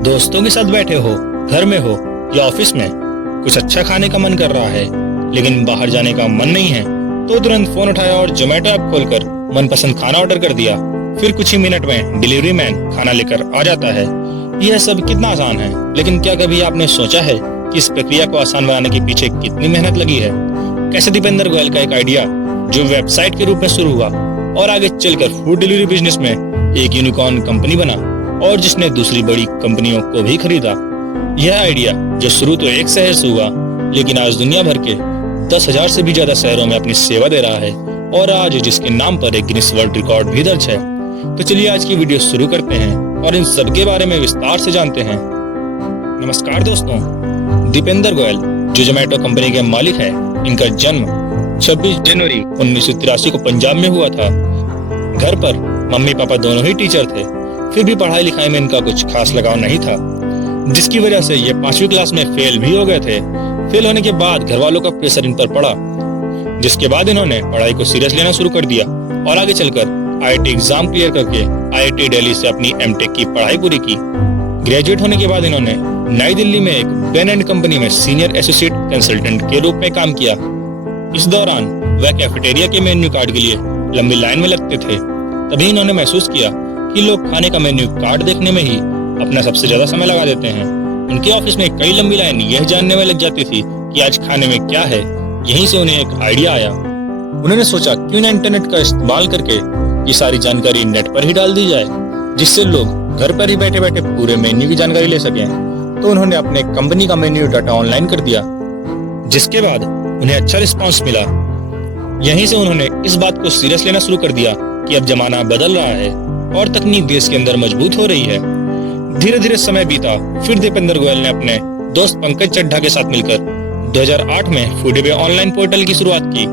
दोस्तों के साथ बैठे हो, घर में हो या ऑफिस में, कुछ अच्छा खाने का मन कर रहा है लेकिन बाहर जाने का मन नहीं है, तो तुरंत फोन उठाया और जोमेटो ऐप खोलकर मनपसंद खाना ऑर्डर कर दिया। फिर कुछ ही मिनट में डिलीवरी मैन खाना लेकर आ जाता है। यह सब कितना आसान है, लेकिन क्या कभी आपने सोचा है कि इस प्रक्रिया को आसान बनाने के पीछे कितनी मेहनत लगी है? कैसे दीपेंद्र गोयल का एक आइडिया जो वेबसाइट के रूप में शुरू हुआ और आगे चलकर फूड डिलीवरी बिजनेस में एक यूनिकॉर्न कंपनी बना और जिसने दूसरी बड़ी कंपनियों को भी खरीदा। यह आइडिया जो शुरू तो एक शहर से हुआ, लेकिन आज दुनिया भर के 10,000 से भी ज्यादा शहरों में अपनी सेवा दे रहा है और आज जिसके नाम पर एक गिनीज वर्ल्ड रिकॉर्ड भी दर्ज है। तो चलिए आज की वीडियो शुरू करते हैं और इन सब के बारे में विस्तार से जानते हैं। नमस्कार दोस्तों, दीपेंद्र गोयल जो जोमेटो कंपनी के मालिक है, इनका जन्म 26 जनवरी 1983 को पंजाब में हुआ था। घर पर मम्मी पापा दोनों ही टीचर थे, फिर भी पढ़ाई लिखाई में इनका कुछ खास लगाव नहीं था, जिसकी वजह से ये 5वीं क्लास में फेल भी हो गए थे। फेल होने के बाद घर वालों का प्रेशर इन पर पड़ा, जिसके बाद इन्होंने पढ़ाई को सीरियस लेना शुरू कर दिया और आगे चलकर आईआईटी एग्जाम क्लियर करके आईआईटी दिल्ली से अपनी एमटेक की पढ़ाई पूरी की। ग्रेजुएट होने के बाद इन्होंने नई दिल्ली में एक पेन एंड कंपनी में सीनियर एसोसिएट कंसल्टेंट के रूप में काम किया। इस दौरान वह कैफेटेरिया के मेन्यू कार्ड के लिए लंबी लाइन में लगते थे। तभी इन्होंने महसूस किया कि लोग खाने का मेन्यू कार्ड देखने में ही अपना सबसे ज्यादा समय लगा देते हैं। उनके ऑफिस में कई लंबी लाइन यह जानने में लग जाती थी कि आज खाने में क्या है। यहीं से उन्हें एक आइडिया आया। उन्होंने सोचा क्यों ना इंटरनेट का इस्तेमाल करके ये सारी जानकारी नेट पर ही डाल दी जाए, जिससे लोग घर पर ही बैठे बैठे पूरे मेन्यू की जानकारी ले सकें। तो उन्होंने अपने कंपनी का मेन्यू डाटा ऑनलाइन कर दिया, जिसके बाद उन्हें अच्छा रिस्पांस मिला। यहीं से उन्होंने इस बात को सीरियस लेना शुरू कर दिया कि अब जमाना बदल रहा है और तकनीक देश के अंदर मजबूत हो रही है। धीरे धीरे समय बीता, फिर दीपेंद्र गोयल ने अपने दोस्त पंकज चड्ढा के साथ मिलकर 2008 में फूडीबे ऑनलाइन पोर्टल की शुरुआत की।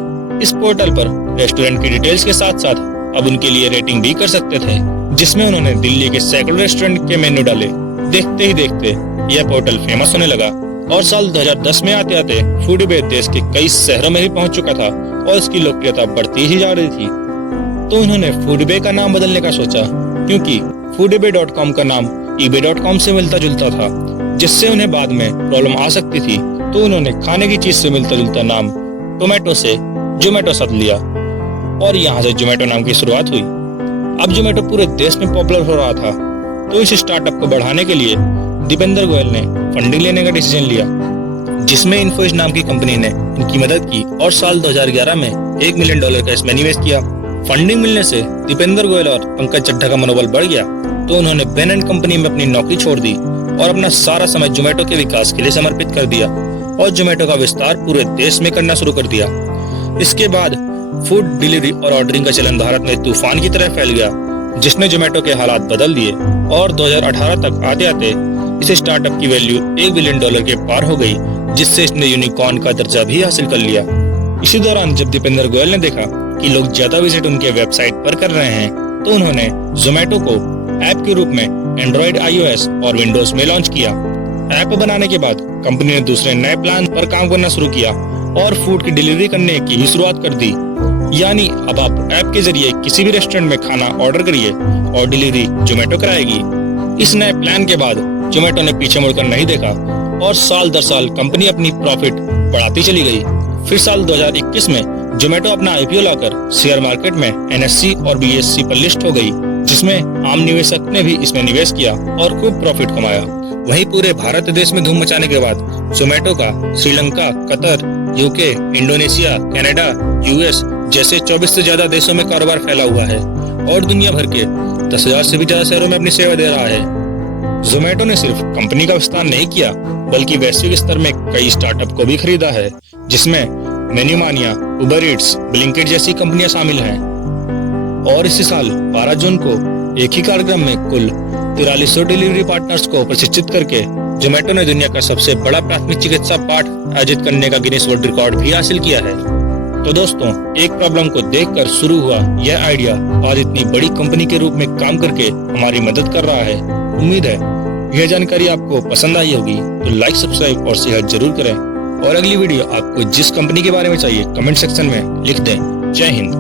इस पोर्टल पर रेस्टोरेंट की डिटेल्स के साथ साथ अब उनके लिए रेटिंग भी कर सकते थे, जिसमें उन्होंने दिल्ली के सैकड़ों रेस्टोरेंट के मेन्यू डाले। देखते ही देखते यह पोर्टल फेमस होने लगा और साल 2010 में आते आते फूडीबे देश के कई शहरों में भी पहुंच चुका था और इसकी लोकप्रियता बढ़ती ही जा रही थी। तो उन्होंने फूडीबे का नाम बदलने का सोचा, क्योंकि foodibay.com का नाम ebay.com से मिलता जुलता था, जिससे उन्हें बाद में प्रॉब्लम आ सकती थी। तो उन्होंने खाने की चीज से मिलता जुलता नाम टोमेटो से जोमेटो साथ लिया और यहाँ से जोमेटो नाम की शुरुआत हुई। अब जोमेटो पूरे देश में पॉपुलर हो रहा था, तो इस स्टार्टअप को बढ़ाने के लिए दीपेंद्र गोयल ने फंडिंग लेने का डिसीजन लिया, जिसमें इन्फोसिस नाम की कंपनी ने इनकी मदद की और साल 2011 में $1 मिलियन का इसमें निवेश किया। फंडिंग मिलने से दीपेंद्र गोयल और पंकज चड्ढा का मनोबल बढ़ गया, तो उन्होंने पेन एंड कंपनी में अपनी नौकरी छोड़ दी और अपना सारा समय जोमेटो के विकास के लिए समर्पित कर दिया और जोमेटो का विस्तार पूरे देश में करना शुरू कर दिया। इसके बाद फूड डिलीवरी और ऑर्डरिंग का चलन भारत में तूफान की तरह फैल गया, जिसने जोमेटो के हालात बदल दिए और 2018 तक आते आते इस स्टार्टअप की वैल्यू $1 बिलियन के पार हो गई, जिससे इसने यूनिकॉर्न का दर्जा भी हासिल कर लिया। इसी दौरान जब दीपेंद्र गोयल ने देखा कि लोग ज्यादा विजिट उनके वेबसाइट पर कर रहे हैं, तो उन्होंने जोमेटो को ऐप के रूप में एंड्रॉइड, iOS और विंडोज में लॉन्च किया। ऐप बनाने के बाद कंपनी ने दूसरे नए प्लान पर काम करना शुरू किया और फूड की डिलीवरी करने की भी शुरुआत कर दी। यानी अब आप ऐप के जरिए किसी भी रेस्टोरेंट में खाना ऑर्डर करिए और डिलीवरी जोमेटो कराएगी। इस नए प्लान के बाद जोमेटो ने पीछे मुड़कर नहीं देखा और साल दर साल कंपनी अपनी प्रॉफिट बढ़ाती चली गई। फिर साल 2021 में जोमेटो अपना आईपीओ लाकर शेयर मार्केट में NSE और BSE पर लिस्ट हो गई, जिसमें आम निवेशक ने भी इसमें निवेश किया और खूब प्रॉफिट कमाया। वहीं पूरे भारत देश में धूम मचाने के बाद जोमेटो का Sri Lanka, Qatar, UK, Indonesia, Canada, US जैसे 24 से ज्यादा देशों में कारोबार फैला हुआ है और दुनिया भर के 10,000 से भी ज्यादा शहरों में अपनी सेवा दे रहा है। जोमेटो ने सिर्फ कंपनी का विस्तार नहीं किया, बल्कि वैश्विक स्तर में कई स्टार्टअप को भी खरीदा है, जिसमें मेन्यूमानिया, उबर ईट्स, ब्लिंकिट जैसी कंपनियां शामिल हैं। और इसी साल 12 जून को एक ही कार्यक्रम में कुल 4300 डिलीवरी पार्टनर्स को प्रशिक्षित करके जोमेटो ने दुनिया का सबसे बड़ा प्राथमिक चिकित्सा पाठ आयोजित करने का गिनीज वर्ल्ड रिकॉर्ड भी हासिल किया है। तो दोस्तों, एक प्रॉब्लम को देखकर शुरू हुआ यह आइडिया आज इतनी बड़ी कंपनी के रूप में काम करके हमारी मदद कर रहा है। उम्मीद है यह जानकारी आपको पसंद आई होगी, तो लाइक, सब्सक्राइब और शेयर जरूर करें और अगली वीडियो आपको जिस कंपनी के बारे में चाहिए कमेंट सेक्शन में लिख दें। जय हिंद।